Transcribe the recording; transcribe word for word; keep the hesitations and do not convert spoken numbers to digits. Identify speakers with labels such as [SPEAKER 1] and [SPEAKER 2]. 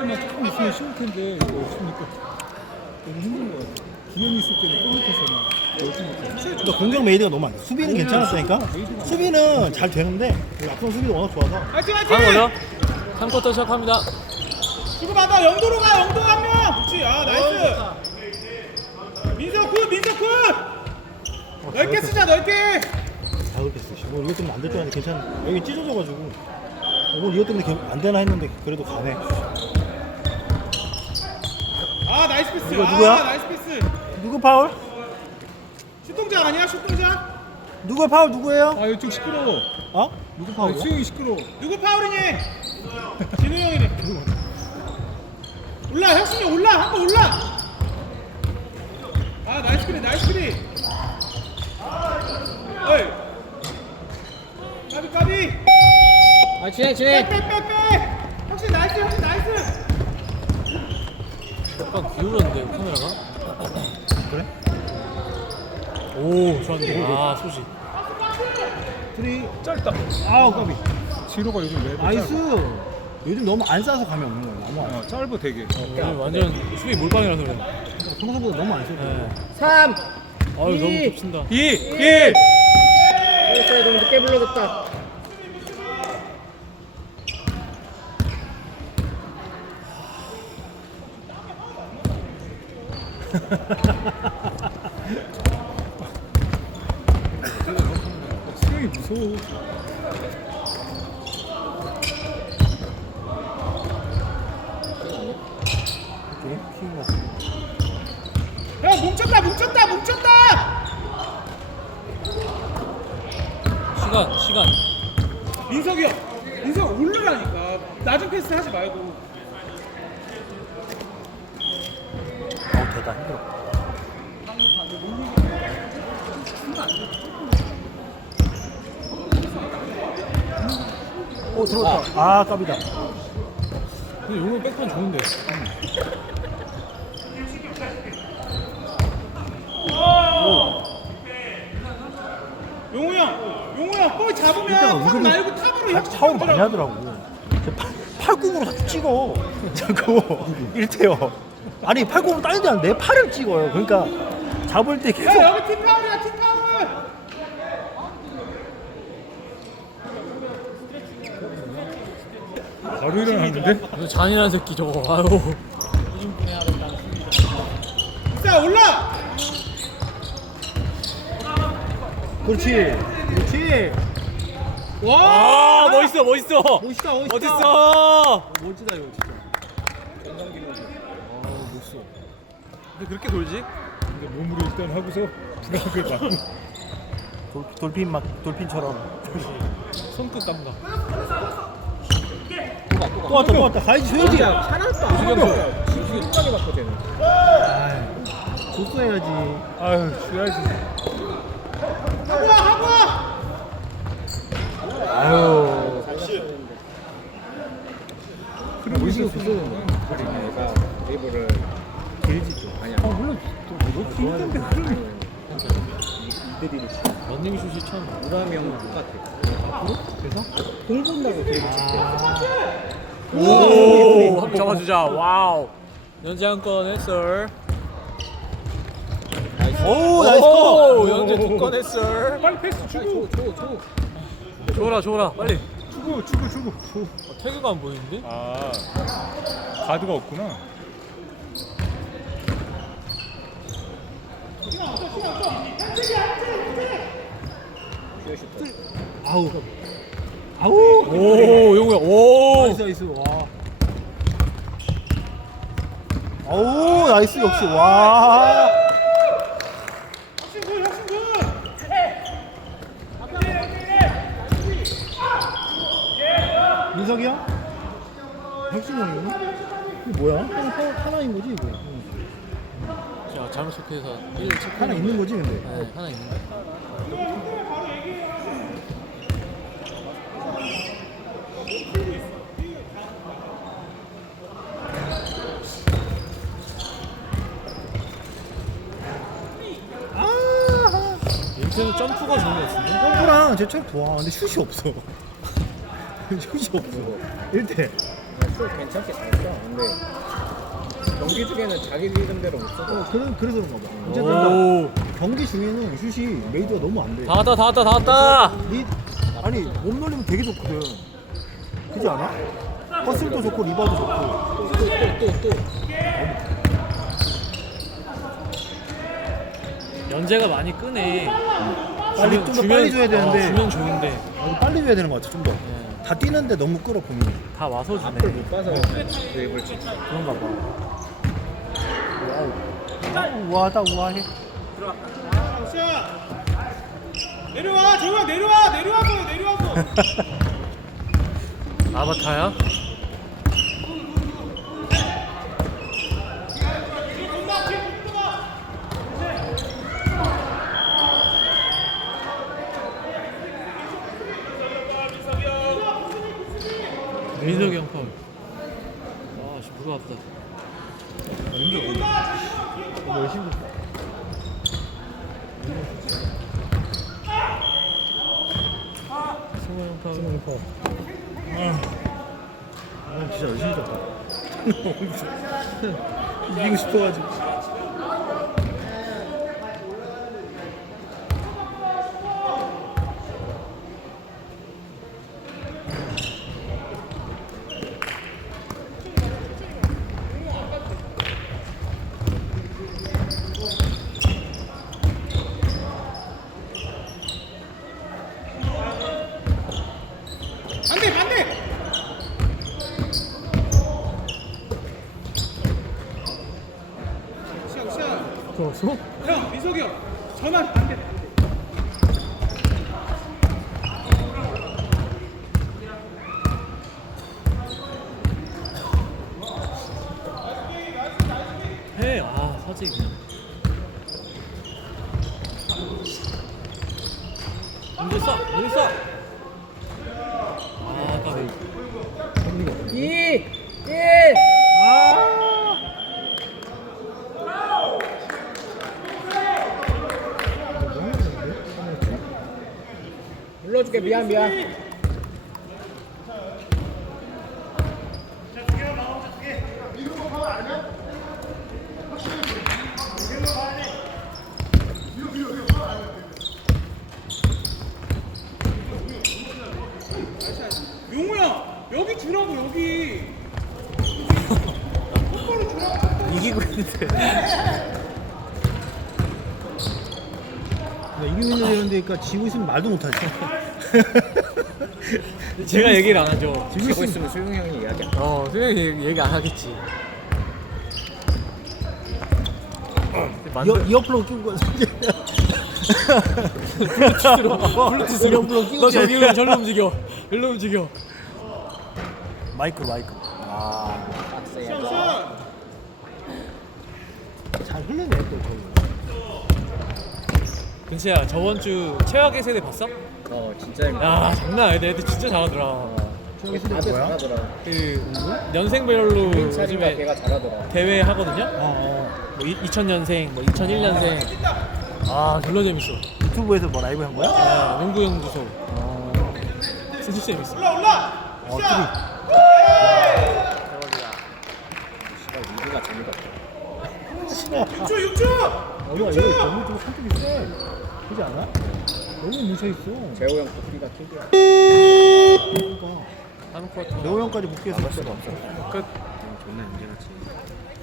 [SPEAKER 1] 수비만 조금 있으면 쉬울 텐데 이거 없으니까 너무 힘든 거 같아. 기현이 있을 때는 골밑에서나
[SPEAKER 2] 그러니까 공격 메이드가 너무 안 돼. 수비는 괜찮았으니까. 수비는 잘 되는데 앞선 수비도 워낙 좋아서.
[SPEAKER 1] 화이팅
[SPEAKER 3] 다음
[SPEAKER 1] 화이팅!
[SPEAKER 3] 거죠? 삼 쿼터 시작합니다.
[SPEAKER 1] 주고받아 영도로 가 영도 한 명! 그렇지 아 나이스! 민석 굿 민석 굿! 넓게 쓰자 넓게!
[SPEAKER 2] 잘 그렇겠어. 뭐 이것 때문에 안 될 줄 알았는데 괜찮아. 여기 찢어져가지고 오늘 이것 때문에 개- 안 되나 했는데 그래도 가네.
[SPEAKER 1] 아 나이스 패스!
[SPEAKER 2] 이거 누구야?
[SPEAKER 1] 아 나이스 패스!
[SPEAKER 2] 누구 파울?
[SPEAKER 1] 슛동작 아니야 슛동작?
[SPEAKER 2] 누구의 파울 누구예요?
[SPEAKER 1] 아 이거 좀 시끄러워
[SPEAKER 2] 어? 누구
[SPEAKER 1] 아,
[SPEAKER 2] 파울이야?
[SPEAKER 1] 수영이 시끄러워 누구 파울이니? 진우 형이네 올라 혁신이 올라 한번 올라 아 나이스 크리 나이스 크리 어이 까비 까비
[SPEAKER 3] 아, 진행, 진행.
[SPEAKER 1] 빼빼빼빼 혁신 나이스 혁신 나이스
[SPEAKER 3] 약간 기울었는데, 카메라가.
[SPEAKER 2] 그래?
[SPEAKER 3] 오, 좋았네. 아, 소식.
[SPEAKER 2] 프리.
[SPEAKER 1] 짧다
[SPEAKER 2] 아우 까비.
[SPEAKER 1] 지로가 요즘 랩
[SPEAKER 2] 나이스. 요즘 너무 안 싸서 감이 없는 거야. 너무 안.
[SPEAKER 1] 어, 짧아 되게
[SPEAKER 3] 오늘 완전 수비 몰빵이라서 그래.
[SPEAKER 2] 평소보다 너무 안 써.
[SPEAKER 3] 네.
[SPEAKER 2] 삼.
[SPEAKER 3] 아유,
[SPEAKER 2] 이.
[SPEAKER 3] 너무 겹친다.
[SPEAKER 1] 이! 일!
[SPEAKER 2] 됐어요. 너무 늦게 불러줬다.
[SPEAKER 1] 수영이 무서워 야 뭉쳤다 뭉쳤다 뭉쳤다
[SPEAKER 3] 시간, 시간.
[SPEAKER 1] 민석이 형 민석 올르라니까 낮은 패스 하지 말고
[SPEAKER 2] 어 대다 힘들어. 오 들어왔다. 아 까비다.
[SPEAKER 3] 근데 용은 백판 좋은데.
[SPEAKER 1] 용우 형 용우 형볼
[SPEAKER 2] 이때가
[SPEAKER 1] 잡으면 탑
[SPEAKER 2] 은근히
[SPEAKER 1] 말고 탑으로 형
[SPEAKER 2] 샤워 많이 하더라고. 팔, 팔꿈으로 자꾸 찍어. 자꾸 일태요. 아니 팔꿈으로 다른 데는 내 팔을 찍어요. 그러니까 잡을 때 계속.
[SPEAKER 1] 야 여기 팀 파울이야 팀 파울 바로 일어났는데?
[SPEAKER 3] 이거 잔인한 새끼 저거. 아유.
[SPEAKER 1] 자 올라
[SPEAKER 2] 그렇지. 그렇지.
[SPEAKER 3] 와, 아, 멋있어, 멋있어.
[SPEAKER 2] 멋있다 멋있다.
[SPEAKER 3] 어딨어?
[SPEAKER 2] 멋지다 이거 진짜.
[SPEAKER 1] 아 못써
[SPEAKER 3] 근데 그렇게 돌지?
[SPEAKER 1] 근데 몸으로 일단 하고서 브라운을 맞고
[SPEAKER 2] 돌, 돌핀 막 돌핀처럼.
[SPEAKER 3] 손끝 감각.
[SPEAKER 2] 또 왔다 또 왔다. 가야지 줘야지.
[SPEAKER 1] 차놨다 신기하게 바꿔대네
[SPEAKER 2] 아이, 줬어야지.
[SPEAKER 1] 아유 줘야지 하고 와 하고 와
[SPEAKER 2] 아유.
[SPEAKER 1] 그러고 있을 수 있는
[SPEAKER 4] 얘가 테이블을
[SPEAKER 2] 길지 좀.
[SPEAKER 4] 아니야.
[SPEAKER 1] 아 물론 너 힘든데 그러면
[SPEAKER 4] 이들이
[SPEAKER 3] 런닝슛이 참.
[SPEAKER 4] 우람이 형은 똑같아.
[SPEAKER 2] 그래서?
[SPEAKER 4] 공 본다고 테이블 칠게.
[SPEAKER 3] 오, 한번 잡아주자. 와우. 연재 한 건 했어.
[SPEAKER 2] 오 나이스
[SPEAKER 3] 오,
[SPEAKER 2] 컷.
[SPEAKER 3] 연재 두 건 했어.
[SPEAKER 1] 빨리 패스 주고
[SPEAKER 4] 줘, 줘.
[SPEAKER 3] 줘라, 줘라, 빨리.
[SPEAKER 1] 주고 주고 주고
[SPEAKER 3] 어, 태그가 안 보이는데?
[SPEAKER 1] 아 가드가 없구나
[SPEAKER 2] 아우. 아우.
[SPEAKER 3] 오, 용우야, 오.
[SPEAKER 2] 나이스 나이스. 와. 아우 나이스 역시 와.
[SPEAKER 1] 혁신군 혁신군
[SPEAKER 2] 민석이 형? 혁신이 형이구나? 이거 뭐야? 하나, 하나, 하나인 거지 이거?
[SPEAKER 3] 자, 잘못 체크해서 일 체크.
[SPEAKER 2] 하나 있는 거지 근데?
[SPEAKER 3] 네, 하나 있는 거.
[SPEAKER 2] 아
[SPEAKER 3] 임태는 점프가 좋은 것 같은데?
[SPEAKER 2] 점프랑 제철 좋아 근데 슛이 없어 슛이 없어 일 대
[SPEAKER 4] 또 괜찮게 잘 써. 근데 경기 중에는 자기 리듬대로 못 써.
[SPEAKER 2] 어, 그래, 그래서 그런가 봐. 어쨌든
[SPEAKER 3] 오.
[SPEAKER 2] 경기 중에는 슛이 메이드가 너무 안 돼.
[SPEAKER 3] 다 왔다 다 왔다 다 왔다.
[SPEAKER 2] 니, 아니, 몸 놀리면 되게 좋거든. 그지 않아? 허슬도 좋고, 리바도 좋고.
[SPEAKER 4] 또 또 또 또.
[SPEAKER 3] 연재가 많이 끄네.
[SPEAKER 2] 빨리
[SPEAKER 3] 주면-
[SPEAKER 2] 좀더
[SPEAKER 3] 주면-
[SPEAKER 2] 빨리 줘야 되는데.
[SPEAKER 3] 어, 주면 좋은데
[SPEAKER 2] 아, 빨리 줘야 되는 것 같아, 좀 더.
[SPEAKER 3] 네.
[SPEAKER 2] 다 뛰는데 너무 끌어, 보면.
[SPEAKER 3] 다 와서 주네.
[SPEAKER 4] 앞을 못 봐서 드리블 치.
[SPEAKER 2] 그런가 봐. 와우. 아, 우아하다, 우아해.
[SPEAKER 1] 자, 내려와 정우야 내려와 내려와서 내려와서.
[SPEAKER 3] 아바타야? 민석이 형 컵. 아, 씨, 무릎 아프다.
[SPEAKER 2] 너무 열심히 했다.
[SPEAKER 3] 승호 형 컵.
[SPEAKER 2] 승훈이 퍼. 아, 진짜 열심히 쳤다. 이기고 싶어가지고.
[SPEAKER 1] 반대 반대. 시작 시작.
[SPEAKER 2] 좋았어?
[SPEAKER 1] 형 민석이 형 전환 반대.
[SPEAKER 3] 해. 아, 사지 그냥. 문제 써. 문제 써. 아, 까비.
[SPEAKER 4] 이 일. 눌러줄게. 미안 미안.
[SPEAKER 1] 용우 형 여기 주라고 여기. 똑바로 주라고.
[SPEAKER 3] 이기고 있는데.
[SPEAKER 2] 야, 이기고 있는 이런데니까 지고 있으면 말도 못하지.
[SPEAKER 3] 제가 얘기를 안 하죠.
[SPEAKER 4] 지고 있으면 수용 형이 이야기 안 해.
[SPEAKER 3] 어, 수영이 얘기 안 하겠지.
[SPEAKER 2] 이어, 이어플러그 끼고 가서.
[SPEAKER 3] 블루투스로
[SPEAKER 2] 이어플러그 끼고
[SPEAKER 3] 너 저기로
[SPEAKER 2] 가서.
[SPEAKER 3] 절로 움직여. 절로 움직여.
[SPEAKER 2] 마이크, 마이크. 아,
[SPEAKER 4] 빡세야.
[SPEAKER 1] 시작 시작.
[SPEAKER 2] 잘 흘리네, 또 거기.
[SPEAKER 3] 근치야, 저번 주 최악의 세대 봤어?
[SPEAKER 4] 어 진짜 재밌다.
[SPEAKER 3] 야, 장난 아니다. 애들 진짜 잘하더라.
[SPEAKER 2] 저기 세대
[SPEAKER 4] 다들
[SPEAKER 2] 뭐야?
[SPEAKER 4] 잘하더라.
[SPEAKER 3] 그 연생별로
[SPEAKER 4] 차리가
[SPEAKER 3] 요즘에
[SPEAKER 4] 걔가 잘하더라.
[SPEAKER 3] 대회 하거든요.
[SPEAKER 2] 어, 어.
[SPEAKER 3] 뭐 이천 년생, 뭐 이천일 년생. 아, 졸라 재밌어.
[SPEAKER 2] 유튜브에서 뭐 라이브 한 거야?
[SPEAKER 3] 아, 농구 형 주소. 진짜 재밌어.
[SPEAKER 1] 올라 올라.
[SPEAKER 2] 어,
[SPEAKER 1] 시작.
[SPEAKER 4] 씨발 리드가 재미가 없어.
[SPEAKER 1] 육 초 육 초.
[SPEAKER 2] 어, 야, 이거 너무 좀 성격이 세. 그지 않아? 너무 뭉쳐있어.
[SPEAKER 4] 재호 형 복귀가 킥이야.
[SPEAKER 2] 그러니까.
[SPEAKER 3] 한 쿼터.
[SPEAKER 2] 레오 형까지 복귀해서 할 수가 없어.
[SPEAKER 3] 끝.
[SPEAKER 4] 존나 인정하지.